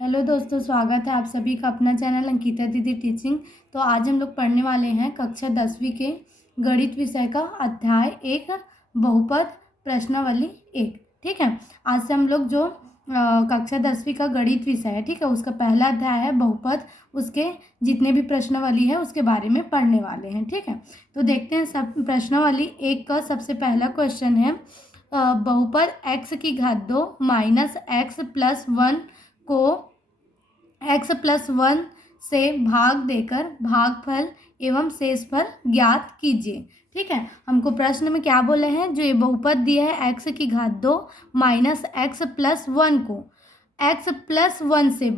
Hello दोस्तों, स्वागत है आप सभी का अपना चैनल अंकिता दीदी टीचिंग। तो आज हम लोग पढ़ने वाले हैं कक्षा 10वीं के गणित विषय का अध्याय 1 बहुपद प्रश्नावली 1। ठीक है, आज से हम लोग जो कक्षा 10वीं का गणित विषय है, ठीक है, उसका पहला अध्याय है बहुपद। उसके जितने भी प्रश्नावली है उसके बारे में पढ़ने वाले हैं। ठीक है, तो देखते हैं सब। प्रश्नावली 1 का सबसे पहला क्वेश्चन है, बहुपद x की घात 2 माइनस एक्स प्लस 1 को x+1 से भाग देकर भागफल एवं शेषफल ज्ञात कीजिए। ठीक है, हमको प्रश्न में क्या बोले हैं, जो ये बहुपद दिया है x की घात 2 माइनस x+1 को x+1 से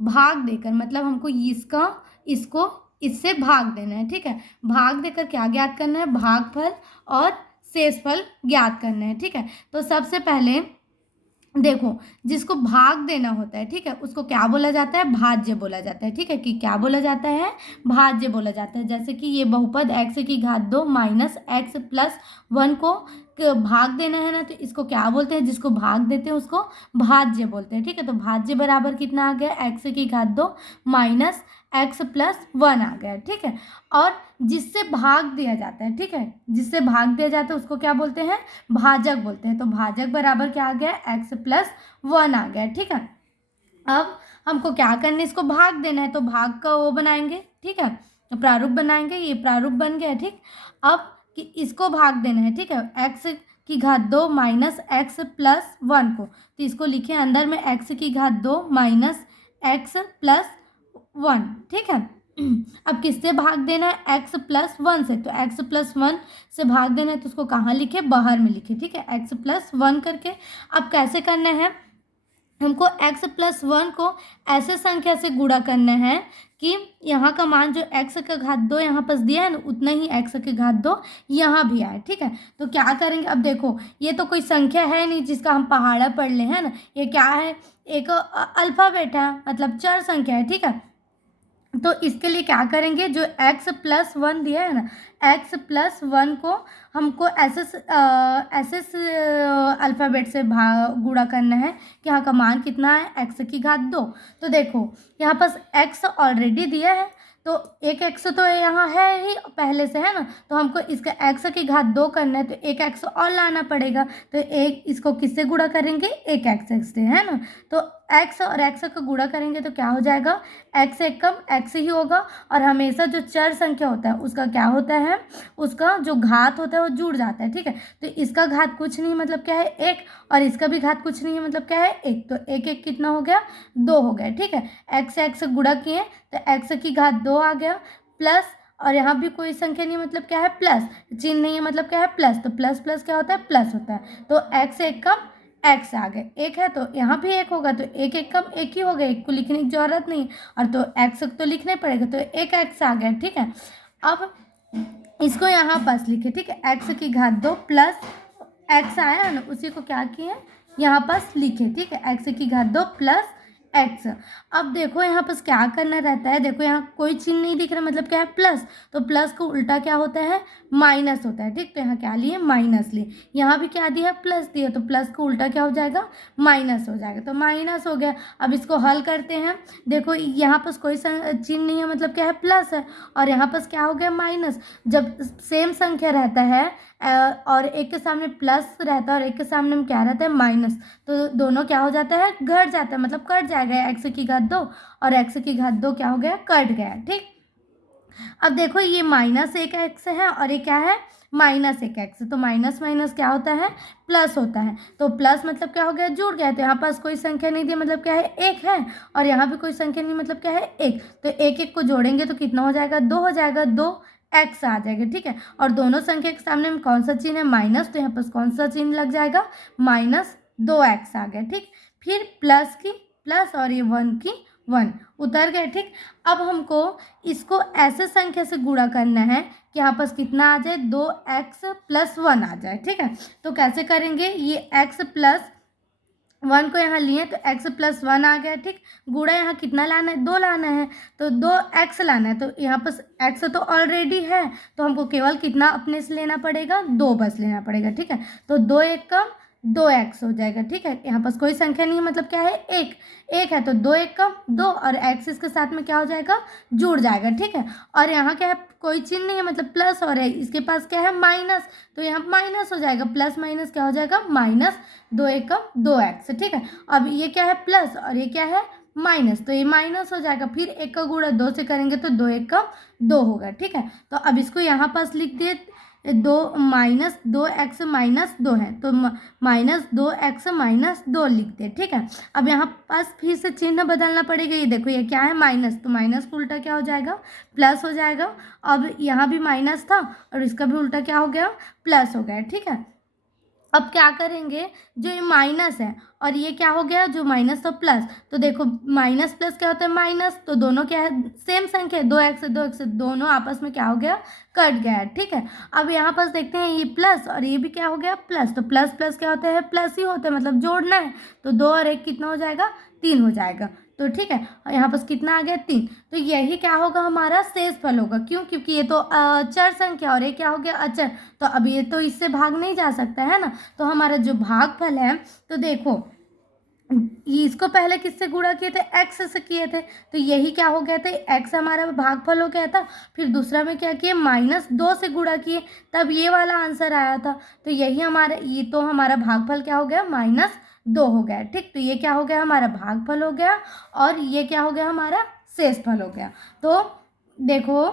भाग देकर, मतलब हमको इसको इससे भाग देना है। ठीक है, भाग देकर क्या ज्ञात करना है, भागफल और शेषफल ज्ञात करना है। ठीक है, तो सबसे पहले देखो, जिसको भाग देना होता है, ठीक है, उसको क्या बोला जाता है, भाज्य बोला जाता है। ठीक है, कि क्या बोला जाता है, भाज्य बोला जाता है। जैसे कि ये बहुपद x की घात 2 माइनस x+1 को भाग देना है ना, तो इसको क्या बोलते हैं, जिसको भाग देते हैं उसको भाज्य बोलते हैं। ठीक है, तो भाज्य बराबर कितना आ गया, x की घात 2 माइनस x+1 आ गया। ठीक है, और जिससे भाग दिया जाता है, ठीक है, जिससे भाग दिया जाता है उसको क्या बोलते हैं, भाजक बोलते हैं। तो भाजक बराबर क्या आ गया, x+1 आ गया। ठीक है, अब हमको क्या करना है, इसको भाग देना है, तो भाग का वो बनाएंगे। ठीक है, तो प्रारूप बनाएंगे, ये प्रारूप बन गया। ठीक, अब कि इसको भाग देना है, ठीक है, x की घात 2 माइनस x+1 को, तो इसको लिखे अंदर में x की घात 2 माइनस x+1। ठीक है, अब किससे भाग देना है, x+1 से, तो x+1 से भाग देना है तो उसको कहाँ लिखे, बाहर में लिखे। ठीक है, x+1 करके अब कैसे करना है, हमको x+1 को ऐसे संख्या से गुणा करना है कि यहाँ का मान जो x का घात 2 यहाँ पर दिया है ना, उतना ही x के घात 2 यहाँ भी आए। ठीक है, तो क्या करेंगे, अब देखो ये तो कोई संख्या है नहीं जिसका हम पहाड़ा पढ़ ले, है ना, ये क्या है, एक अल्फाबेट है, मतलब चर संख्या है। ठीक है, तो इसके लिए क्या करेंगे, जो x+1 दिया है ना, x+1 को हमको ऐसे अल्फ़ाबेट से गुणा करना है कि यहाँ का मान कितना है, x की घात 2। तो देखो यहाँ पास x ऑलरेडी दिया है, तो एक x तो यहाँ है ही पहले से, है ना, तो हमको इसका x की घात 2 करना है, तो एक x और लाना पड़ेगा। तो एक इसको किससे गुणा करेंगे, एक x से, है ना, तो x और x का गुणा करेंगे तो क्या हो जाएगा, x से कम x ही होगा। और हमेशा जो चर संख्या होता है उसका क्या होता है, उसका जो घात होता है वो जुड़ जाता है। ठीक है, तो इसका घात कुछ नहीं मतलब क्या है, 1, और इसका भी घात कुछ नहीं है मतलब क्या है, 1, तो 1 1 कितना हो गया, 2 हो गया। ठीक है, x से x गुणा किए तो x की घात 2 आ गया, प्लस, और यहाँ भी कोई संख्या नहीं मतलब क्या है, प्लस, चिन्ह नहीं है मतलब क्या है, प्लस, तो प्लस प्लस क्या होता है, प्लस होता है। तो x से 1 कम x आ गए, 1 है तो यहाँ भी 1 होगा, तो 1 1 कम 1 ही हो गया, 1 को लिखने की जरूरत नहीं, और तो x तो लिखना ही पड़ेगा, तो 1 x आ गया। ठीक है, अब इसको यहाँ पास लिखे। ठीक है, x की घात 2 प्लस x आया ना, उसी को क्या किए, यहाँ पास लिखे। ठीक है, x की घात 2 प्लस x। अब देखो यहाँ पास क्या करना रहता है, देखो यहाँ कोई चिन्ह नहीं दिख रहा मतलब क्या है, प्लस, तो प्लस को उल्टा क्या होता है, माइनस होता है। ठीक, तो यहाँ क्या लिए, माइनस लिए, यहाँ भी क्या दिया, प्लस दिया, तो प्लस को उल्टा क्या हो जाएगा, माइनस हो जाएगा, तो माइनस हो गया। अब इसको हल करते हैं, देखो यहाँ पास कोई चिन्ह नहीं है मतलब क्या है, प्लस है, और यहाँ पास क्या हो गया, माइनस। जब सेम संख्या रहता है और एक के सामने प्लस रहता है और एक के सामने में क्या रहता है, माइनस, तो दोनों क्या हो जाता है, घट जाता है, मतलब कट जाएगा, x की घात 2 और x की घात 2 क्या हो गया, कट गया। ठीक, अब देखो ये -1x है और ये क्या है, -1x, तो माइनस माइनस क्या होता है, प्लस होता है, तो प्लस मतलब क्या हो गया, जुड़ गया, तो यहाँ पास कोई संख्या नहीं दी मतलब क्या है, 1 है, और यहाँ भी कोई संख्या नहीं मतलब क्या है, 1, तो 1 1 को जोड़ेंगे तो कितना हो जाएगा, 2 हो जाएगा, 2x आ जाएगा। ठीक है, और दोनों संख्या के सामने में कौन सा चिन्ह है, माइनस, तो यहाँ पास कौन सा चिन्ह लग जाएगा, -2x आ गया। ठीक, फिर प्लस की प्लस और ये 1 की 1 उतर गए। ठीक, अब हमको इसको ऐसे संख्या से गुणा करना है कि यहाँ पास कितना आ जाए, 2x+1 आ जाए। ठीक है, तो कैसे करेंगे, ये x+1 को यहाँ लिए तो x+1 आ गया। ठीक, गुणा यहाँ कितना लाना है, 2 लाना है, तो 2x लाना है, तो यहाँ पास x तो ऑलरेडी है, तो हमको केवल कितना अपने से लेना पड़ेगा, 2 बस लेना पड़ेगा। ठीक है, तो 2 1 कम 2x हो जाएगा। ठीक है, यहाँ पास कोई संख्या नहीं है, मतलब क्या है, एक एक है, तो 2 1 2 और x इसके साथ में क्या हो जाएगा, जुड़ जाएगा। ठीक है, और यहाँ क्या है, कोई चिन्ह नहीं है, मतलब प्लस, और है इसके पास क्या है, माइनस, तो यहाँ माइनस हो जाएगा, प्लस माइनस क्या हो जाएगा, माइनस 2 1 2x। ठीक है, अब ये क्या है, प्लस, और ये क्या है, माइनस, तो ये माइनस हो जाएगा। फिर 1 का गुणा 2 से करेंगे तो 2 1 2 होगा। ठीक है, तो अब इसको यहाँ पास लिख दिए, 2 माइनस 2 है, तो -2x माइनस 2 लिख दे। ठीक है, अब यहाँ पास फिर से चिन्ह बदलना पड़ेगा। ये देखो, ये क्या है, माइनस, तो माइनस का उल्टा क्या हो जाएगा, प्लस हो जाएगा। अब यहाँ भी माइनस था और इसका भी उल्टा क्या हो गया, प्लस हो गया। ठीक है, अब क्या करेंगे, जो ये माइनस है और ये क्या हो गया, जो माइनस तो प्लस, तो देखो माइनस प्लस क्या होता है, माइनस, तो दोनों क्या है, सेम संख्या है, 2x दोनों आपस में क्या हो गया, कट गया है। ठीक है, अब यहाँ पास देखते हैं, ये प्लस और ये भी क्या हो गया, प्लस, तो प्लस प्लस क्या होता है, प्लस ही होता है, मतलब जोड़ना है, तो 2 और 1 कितना हो जाएगा, 3 हो जाएगा। तो ठीक है, और यहाँ पास कितना आ गया, 3, तो यही क्या होगा, हमारा शेष फल होगा। क्यों, क्योंकि ये तो चर संख्या और ये क्या हो गया, अचर, तो अब ये तो इससे भाग नहीं जा सकता है ना, तो हमारा जो भागफल है, तो देखो ये इसको पहले किससे गुणा किए थे, x से किए थे, तो यही क्या हो गया था, x हमारा भागफल हो गया था। फिर दूसरा में क्या किए, -2 से गुणा किए, तब ये वाला आंसर आया था, तो यही हमारा, ये तो हमारा भागफल क्या हो गया, -2 हो गया। ठीक, तो ये क्या हो गया, हमारा भागफल हो गया, और ये क्या हो गया, हमारा शेषफल हो गया। तो देखो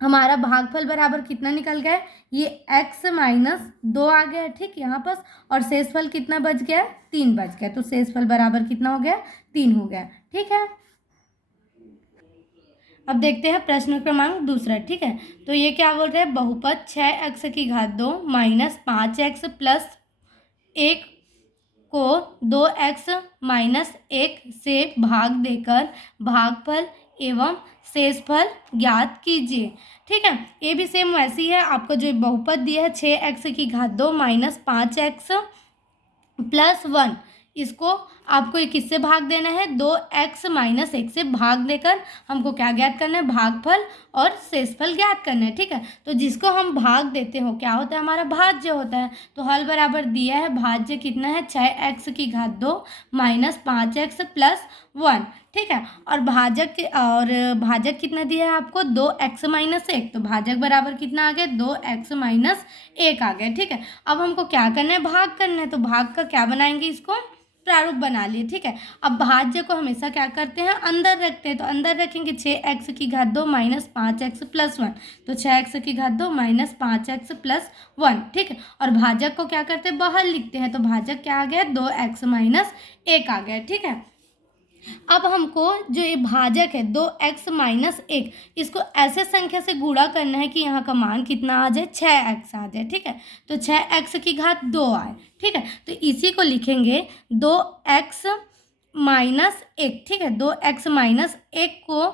हमारा भागफल बराबर कितना निकल गया, ये x -2 आ गया। ठीक, यहाँ पास, और शेषफल कितना बच गया, 3 बच गया, तो शेषफल बराबर कितना हो गया, 3 हो गया। ठीक है, अब देखते हैं प्रश्न क्रमांक दूसरा। ठीक है, तो ये क्या बोल रहे हैं, बहुपद 6x की घात 2 माइनस 5x प्लस 1 को 2x माइनस 1 से भाग देकर भागफल एवं शेषफल ज्ञात कीजिए। ठीक है, ये भी सेम वैसी है, आपको जो बहुपद दिया है 6x की घात 2 माइनस 5x प्लस 1, इसको आपको ये किससे भाग देना है, 2x माइनस 1 से भाग देकर हमको क्या ज्ञात करना है, भागफल और शेषफल ज्ञात करना है। ठीक है, तो जिसको हम भाग देते हो क्या होता है, हमारा भाज्य होता है। तो हल बराबर दिया है, भाज्य कितना है, 6x की घात 2 माइनस 5x प्लस 1। ठीक है, और भाजक कितना दिया है आपको, 2x माइनस 1, तो भाजक बराबर कितना आ गया, 2x माइनस 1 आ गया। ठीक है, अब हमको क्या करना है, भाग करना है, तो भाग का क्या बनाएंगे, इसको प्रारूप बना लिए। ठीक है, अब भाज्य को हमेशा क्या करते हैं, अंदर रखते हैं, तो अंदर रखेंगे 6x की घात 2 माइनस 5x प्लस 1, तो 6x की घात 2 माइनस 5x प्लस 1। ठीक है, और भाजक को क्या करते हैं, बाहर लिखते हैं, तो भाजक क्या आ गया, 2x माइनस 1 आ गया। ठीक है, अब हमको जो ये भाजक है 2x माइनस 1, इसको ऐसे संख्या से गुणा करना है कि यहाँ का मान कितना आ जाए, 6x आ जाए। ठीक है, तो 6x की घात 2 आए। ठीक है, तो इसी को लिखेंगे 2x माइनस 1। ठीक है, 2x माइनस 1 को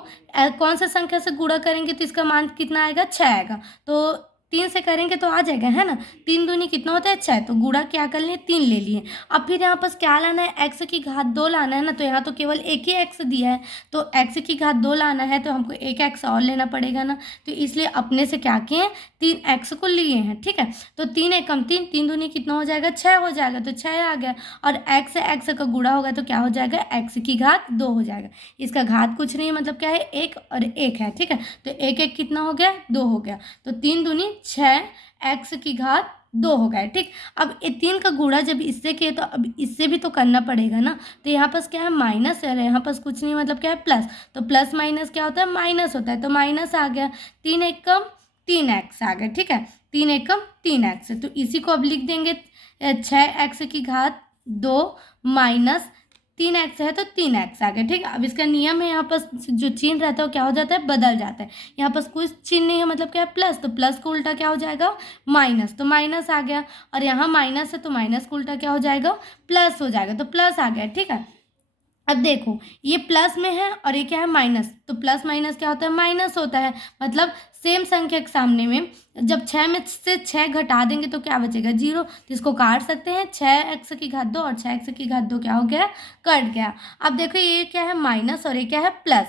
कौन सा संख्या से गुणा करेंगे तो इसका मान कितना आएगा, 6 आएगा, तो 3 से करेंगे तो आ जाएगा, है ना, 3 दूनी कितना होता है, 6, तो गुणा क्या कर लिए, 3 ले लिए। अब फिर यहाँ पास क्या लाना है, x की घात 2 लाना है ना, तो यहाँ तो केवल एक ही x दिया है, तो x की घात 2 लाना है तो हमको एक x और लेना पड़ेगा ना, तो इसलिए अपने से क्या किए, 3x को लिए हैं। ठीक है, तो 3 एक कम 3, 3 दूनी कितना हो जाएगा, 6 हो जाएगा, तो 6 आ गया, और x से x का गुणा होगा तो क्या हो जाएगा, x की घात 2 हो जाएगा। इसका घात कुछ नहीं है, मतलब क्या है, 1 और 1 है। ठीक है, तो 1 1 कितना हो गया, 2 हो गया, तो 3 दूनी 6, x की घात 2 हो गया। ठीक, अब ये 3 का गुणा जब इससे किए तो अब इससे भी तो करना पड़ेगा ना, तो यहाँ पास क्या है, माइनस है, यहाँ पास कुछ नहीं, मतलब क्या है, प्लस, तो प्लस माइनस क्या होता है, माइनस होता है, तो माइनस आ गया, 3 एक कम 3x आ गया। ठीक है, 3 एक कम 3x, तो इसी को अब लिख देंगे 6x की घात 2 माइनस 3x है, तो 3x आ गया। ठीक है, अब इसका नियम है, यहाँ पास जो चिन्ह रहता है वो क्या हो जाता है, बदल जाता है। यहाँ पास कोई चिन्ह नहीं है, मतलब क्या है, प्लस, तो प्लस को उल्टा क्या हो जाएगा, माइनस, तो माइनस आ गया, और यहाँ माइनस है तो माइनस को उल्टा क्या हो जाएगा, प्लस हो जाएगा, तो प्लस आ गया। ठीक है, अब देखो ये प्लस में है और ये क्या है, माइनस, तो प्लस माइनस क्या होता है, माइनस होता है, मतलब सेम संख्या के सामने में जब 6 में से 6 घटा देंगे तो क्या बचेगा, 0, तो इसको काट सकते हैं, 6x की घात 2 और 6x की घात 2 क्या हो गया, कट गया। अब देखो ये क्या है, माइनस, और ये क्या है, प्लस,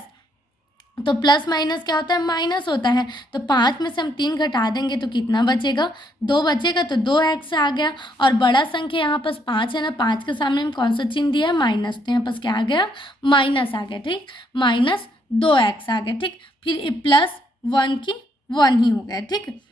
तो प्लस माइनस क्या होता है, माइनस होता है। तो 5 में से हम 3 घटा देंगे तो कितना बचेगा, 2 बचेगा। तो 2x आ गया। और बड़ा संख्या यहाँ पास 5 है ना, 5 के सामने हम कौन सा चिन्ह दिया है, माइनस। तो यहाँ पास क्या आ गया, माइनस आ गया। ठीक, -2x आ गया। ठीक, फिर प्लस 1 की 1 ही हो गया। ठीक,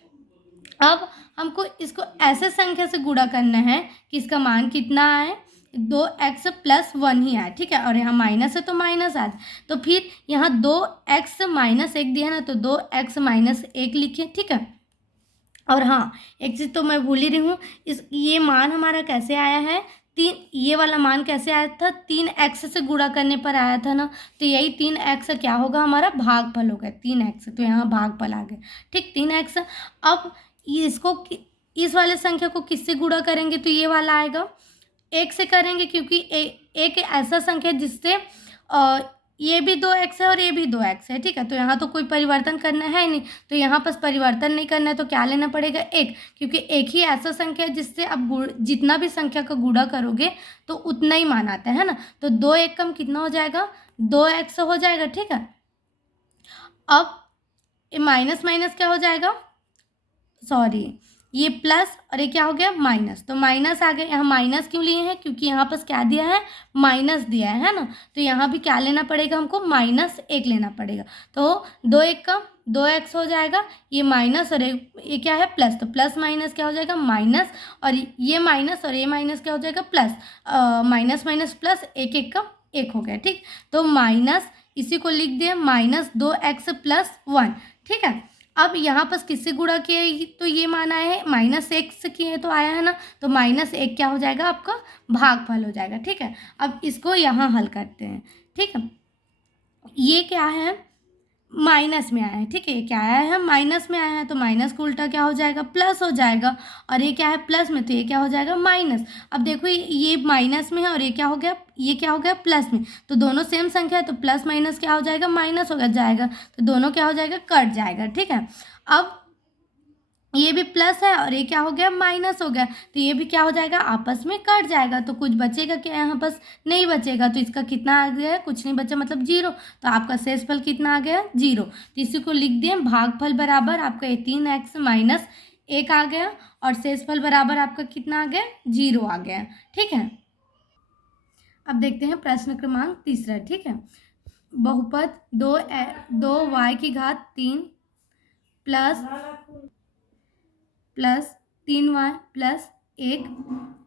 अब हमको इसको ऐसे संख्या से गुणा करना है कि इसका मान कितना आए, 2x+1 ही आए। ठीक है, और यहाँ माइनस है तो माइनस आए। तो फिर यहाँ 2x-1 दिया है ना, तो 2x-1 लिखिए। ठीक है, और हाँ, एक चीज़ तो मैं भूल ही रही हूँ, ये मान हमारा कैसे आया है, ये वाला मान कैसे आया था, 3x से गुणा करने पर आया था ना। तो यही 3x क्या होगा, हमारा भागफल हो गया 3x। तो यहाँ भागफल आ गया। ठीक, 3x। अब इसको इस वाले संख्या को किससे गुणा करेंगे, तो ये वाला आएगा, एक से करेंगे, क्योंकि एक ऐसा संख्या जिससे ये भी 2x है और ये भी 2x है। ठीक है, तो यहाँ तो कोई परिवर्तन करना है नहीं, तो यहाँ पर परिवर्तन नहीं करना है तो क्या लेना पड़ेगा, एक, क्योंकि एक ही ऐसा संख्या है जिससे आप जितना भी संख्या का गुणा करोगे तो उतना ही मान आता है ना। तो 2 कम कितना हो जाएगा, 2x हो जाएगा। ठीक है, अब माइनस माइनस क्या हो जाएगा, सॉरी, ये प्लस और ये क्या हो गया, माइनस। तो माइनस आ गया। यहाँ माइनस क्यों लिए हैं, क्योंकि यहाँ पास क्या दिया है, माइनस दिया है ना। तो यहाँ भी क्या लेना पड़ेगा हमको, -1 लेना पड़ेगा। तो 2 का 2x हो जाएगा, ये माइनस और ये क्या है, प्लस। तो प्लस माइनस क्या हो जाएगा, माइनस, और ये माइनस और ये माइनस क्या हो जाएगा, प्लस। माइनस माइनस प्लस, 1 का 1 हो गया। ठीक, तो माइनस, इसी को लिख दिया -2x+1। ठीक है, अब यहाँ पर किससे गुणा किया, तो ये माना है -1 से किए तो आया है ना। तो -1 क्या हो जाएगा, आपका भागफल हो जाएगा। ठीक है, अब इसको यहाँ हल करते हैं। ठीक है, ये क्या है, माइनस में आया है। ठीक है, ये क्या आया है, माइनस में आया है। तो माइनस का उल्टा क्या हो जाएगा, प्लस हो जाएगा। और ये क्या है, प्लस में, तो ये क्या हो जाएगा, माइनस। अब देखो ये माइनस में है और ये क्या हो गया, ये क्या हो गया, प्लस में। तो दोनों सेम संख्या है, तो प्लस माइनस क्या हो जाएगा, माइनस हो जाएगा। तो दोनों क्या हो जाएगा, कट जाएगा। ठीक है, अब ये भी प्लस है और ये क्या हो गया, माइनस हो गया। तो ये भी क्या हो जाएगा, आपस में कट जाएगा। तो कुछ बचेगा क्या, यहाँ पास नहीं बचेगा। तो इसका कितना आ गया है, कुछ नहीं बचा, मतलब 0। तो आपका शेषफल कितना आ गया, 0। तो इसी को लिख दिए भागफल बराबर आपका 3x-1 आ गया, और शेषफल बराबर आपका कितना आ गया, 0 आ गया। ठीक है, अब देखते हैं प्रश्न क्रमांक 3। ठीक है, बहुपद 2y3 +3y+1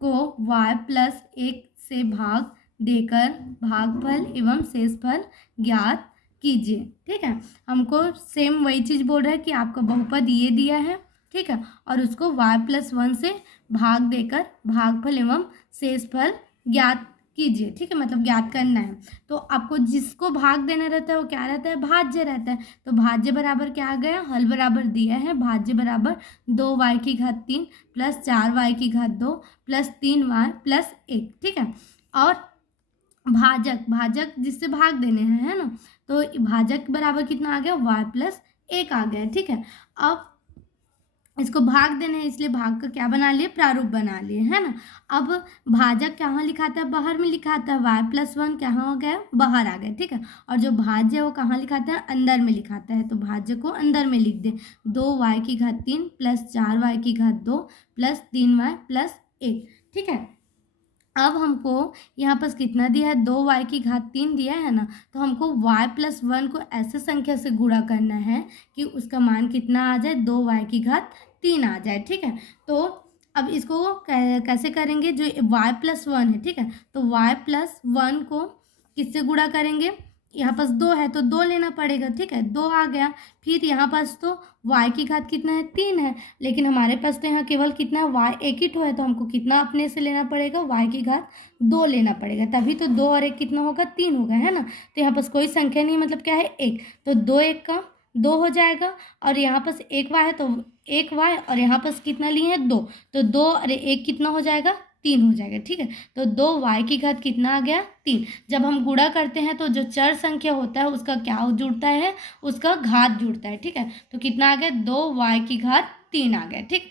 को y+1 से भाग देकर भागफल एवं शेषफल ज्ञात कीजिए। ठीक है, हमको सेम वही चीज़ बोल रहा है कि आपका बहुपद ये दिया है। ठीक है, और उसको y+1 से भाग देकर भागफल एवं शेषफल ज्ञात कीजिए। ठीक है, मतलब ज्ञात करना है। तो आपको जिसको भाग देना रहता है वो क्या रहता है, भाज्य रहता है। तो भाज्य बराबर क्या आ गया, हल बराबर दिया है, भाज्य बराबर 2y3 plus 4y2 plus 3y+1। ठीक है, और भाजक जिससे भाग देने हैं, है ना। तो भाजक बराबर कितना आ गया, y+1 आ गया। ठीक है, अब इसको भाग देने हैं, इसलिए भाग का क्या बना लिए, प्रारूप बना लिए, है ना। अब भाजक कहाँ लिखाता है, बाहर में लिखाता है, y+1 कहाँ हो गया, बाहर आ गया। ठीक है, और जो भाज्य है वो कहाँ लिखाता है, अंदर में लिखाता है। तो भाज्य को अंदर में लिख दे, 2y3 plus 4y2 plus 3y+1। ठीक है, अब हमको यहाँ पर कितना दिया है, 2y3 दिया है ना। तो हमको y+1 को ऐसे संख्या से गुणा करना है कि उसका मान कितना आ जाए, 2y3 आ जाए। ठीक है, तो अब इसको कैसे करेंगे, जो y+1 है। ठीक है, तो y+1 को किससे गुणा करेंगे, यहाँ पास 2 है तो 2 लेना पड़ेगा। ठीक है, 2 आ गया। फिर यहाँ पास तो y कितना है, 3 है, लेकिन हमारे पास तो यहाँ केवल कितना है, y एक ही ठो है। तो हमको कितना अपने से लेना पड़ेगा, y2 लेना पड़ेगा, तभी तो 2 और 1 कितना होगा, 3 होगा, है ना। तो यहाँ पास कोई संख्या नहीं, मतलब क्या है, 1। तो 2 का 2 हो जाएगा, और यहाँ पास 1y है तो 1y, और यहाँ पास कितना लिए हैं, 2। तो 2 और 1 कितना हो जाएगा, 3 हो जाएगा। ठीक है, तो 2y कितना आ गया, 3। जब हम गुणा करते हैं तो जो चर संख्या होता है उसका क्या जुड़ता है, उसका घात जुड़ता है। ठीक है, तो कितना आ गया, 2y3 आ गया। ठीक,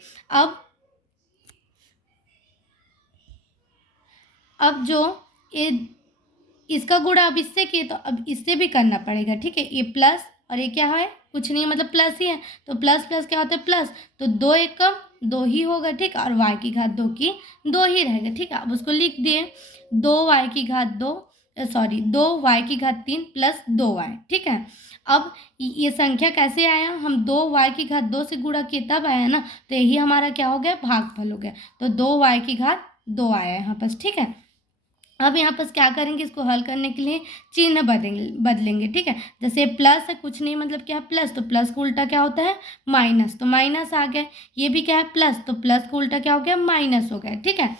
अब जो ये इसका गुणा अब इससे किए तो अब इससे भी करना पड़ेगा। ठीक है, ये प्लस और ये क्या है, कुछ नहीं है, मतलब प्लस ही है। तो प्लस प्लस क्या होता है, प्लस। तो 2 एक कम 2 ही होगा, ठीक है। और y की घात 2 की 2 ही रहेगा, ठीक है। अब उसको लिख दिए 2y की घात 2, सॉरी 2y की घात 3 प्लस 2y, ठीक है। अब ये संख्या कैसे आया, हम 2y की घात 2 से गुणा किए तब आया ना, तो यही हमारा क्या हो गया, भागफल हो गया। तो 2y की घात 2 आया यहाँ पर, ठीक है। अब यहाँ पर क्या करेंगे, इसको हल करने के लिए चिन्ह बदलेंगे, ठीक है। जैसे प्लस है, कुछ नहीं मतलब क्या है, प्लस। तो प्लस को उल्टा क्या होता है, माइनस। तो माइनस आ गया। ये भी क्या है, प्लस। तो प्लस को उल्टा क्या हो गया, माइनस हो गया, ठीक है।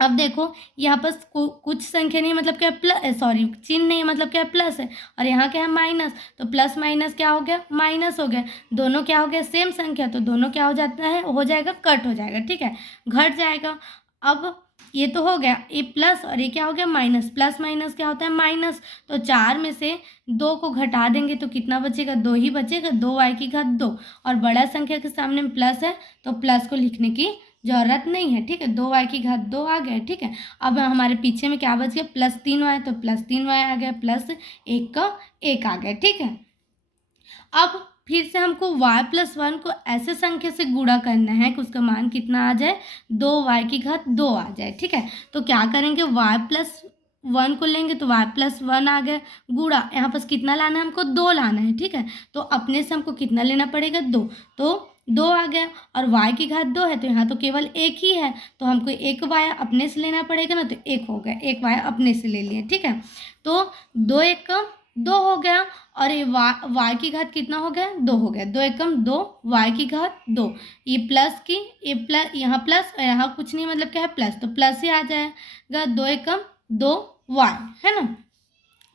अब देखो यहाँ पर कुछ संख्या नहीं मतलब क्या, प्लस, सॉरी चिन्ह नहीं मतलब क्या, प्लस है। और यहाँ क्या है, माइनस। तो प्लस माइनस क्या हो गया, माइनस हो गया। दोनों क्या हो गया, सेम संख्या। तो दोनों क्या हो जाता है, हो जाएगा कट हो जाएगा, ठीक है, घट जाएगा। अब ये तो हो गया, ये प्लस और ये क्या हो गया, माइनस। प्लस माइनस क्या होता है, माइनस। तो 4 में से 2 को घटा देंगे तो कितना बचेगा, 2 ही बचेगा। 2y की घात 2। और बड़ा संख्या के सामने में प्लस है तो प्लस को लिखने की जरूरत नहीं है, ठीक है। 2y की घात 2 आ गया, ठीक है। अब हमारे पीछे में क्या बच गया, प्लस 3y। तो प्लस 3y आ गया, प्लस 1 का 1 आ गया, ठीक है। अब फिर से हमको y प्लस 1 को ऐसे संख्या से गुणा करना है कि उसका मान कितना आ जाए, 2y की घात 2 आ जाए, ठीक है। तो क्या करेंगे, y प्लस 1 को लेंगे तो y प्लस 1 आ गया, गुणा यहाँ पर कितना लाना है, हमको 2 लाना है, ठीक है। तो अपने से हमको कितना लेना पड़ेगा, 2। तो 2 आ गया। और y की घात 2 है तो यहाँ तो केवल 1 ही है, तो हमको 1 y अपने से लेना पड़ेगा ना, तो 1 हो गया, 1 y अपने से ले लिए, ठीक है। तो 2 1 2 हो गया। और ये y की घात कितना हो गया, 2 हो गया। 2 एकम 2, y की घात 2। ये प्लस की, ये प्लस, यहाँ प्लस और यहाँ कुछ नहीं मतलब क्या है, प्लस। तो प्लस ही आ जाएगा। 2 एकम 2 y, है ना।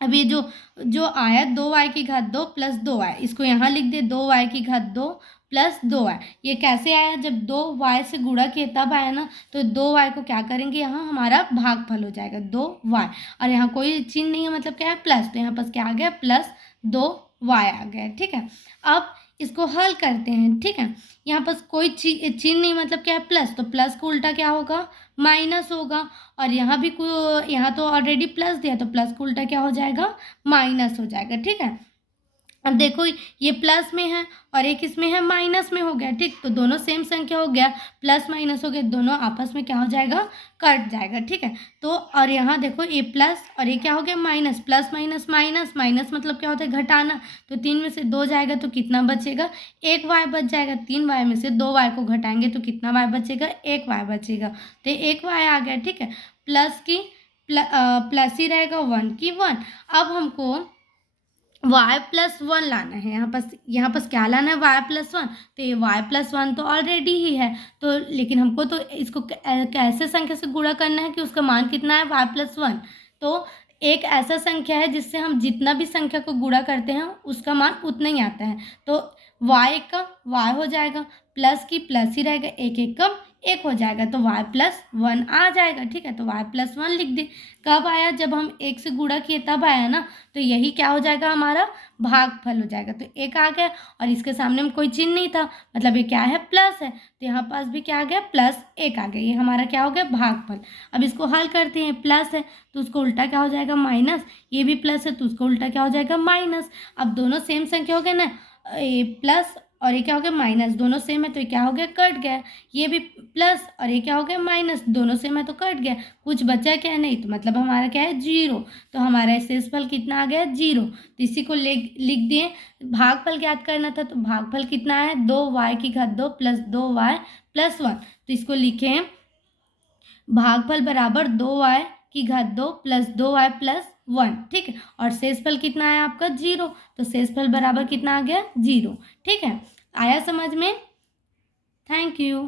अब ये जो आया 2y की घात 2 प्लस 2y, इसको यहाँ लिख दे 2y की घात 2 प्लस 2y। ये कैसे आया, जब 2y से गुणा किए तब आया ना। तो 2y को क्या करेंगे, यहाँ हमारा भागफल हो जाएगा 2y। और यहाँ कोई चिन्ह नहीं है मतलब क्या है, प्लस। तो यहाँ पास क्या आ गया, प्लस 2y आ गया, ठीक है। अब इसको हल करते हैं, ठीक है। यहाँ पर कोई चिन्ह नहीं मतलब क्या है, प्लस। तो प्लस को उल्टा क्या होगा, माइनस होगा। और यहाँ भी यहाँ तो ऑलरेडी प्लस दिया, तो प्लस को उल्टा क्या हो जाएगा, माइनस हो जाएगा, ठीक है। अब देखो ये प्लस में है और एक इसमें है माइनस में हो गया, ठीक। तो दोनों सेम संख्या हो गया, प्लस माइनस हो गया, दोनों आपस में क्या हो जाएगा, कट जाएगा, ठीक है। तो और यहाँ देखो ये प्लस और ये क्या हो गया, minus. Plus minus minus, minus मतलब क्या होता है, घटाना। तो 3 में से 2 जाएगा तो कितना बचेगा, 1 y बच जाएगा। 3 y में से 2 y को घटाएंगे तो कितना y बचेगा, 1 y बचेगा। तो 1 y आ गया, ठीक है। प्लस ही रहेगा, 1 की 1। अब हमको y प्लस 1 लाना है, यहाँ पर क्या लाना है, y प्लस 1। तो ये y प्लस 1 तो ऑलरेडी ही है, तो लेकिन हमको तो इसको कैसे संख्या से गुणा करना है कि उसका मान कितना है, y प्लस 1। तो एक ऐसा संख्या है जिससे हम जितना भी संख्या को गुणा करते हैं उसका मान उतना ही आता है। तो y का y हो जाएगा, प्लस की प्लस ही रहेगा, एक एक कम 1 हो जाएगा। तो y प्लस 1 आ जाएगा, ठीक है। तो y प्लस 1 लिख दे। कब आया, जब हम 1 से गुणा किए तब आया ना। तो यही क्या हो जाएगा, हमारा भागफल हो जाएगा। तो 1 आ गया और इसके सामने में कोई चिन्ह नहीं था, मतलब ये क्या है, प्लस है। तो यहाँ पास भी क्या आ गया, प्लस 1 आ गया। ये हमारा क्या हो गया, भागफल। अब इसको हल करते हैं, प्लस है तो उसको उल्टा क्या हो जाएगा, माइनस। ये भी प्लस है तो उसको उल्टा क्या हो जाएगा, माइनस। अब दोनों सेम संख्या हो गए ना, ये प्लस और ये क्या हो गया, माइनस। दोनों सेम है तो ये क्या हो गया, कट गया। ये भी प्लस और ये क्या हो गया, माइनस। दोनों सेम है तो कट गया। कुछ बचा क्या, नहीं। तो मतलब हमारा क्या है, 0। तो हमारा शेषफल कितना आ गया, 0। तो इसी को लिख दिए। भागफल ज्ञात करना था तो भागफल कितना है, 2y की घात 2 प्लस 2y प्लस 1। तो इसको लिखें, भागफल बराबर 2y की घात 2 प्लस 2y प्लस 1, ठीक है। और शेषफल कितना है आपका, 0। तो शेषफल बराबर कितना आ गया, 0, ठीक है। आया समझ में। Thank you.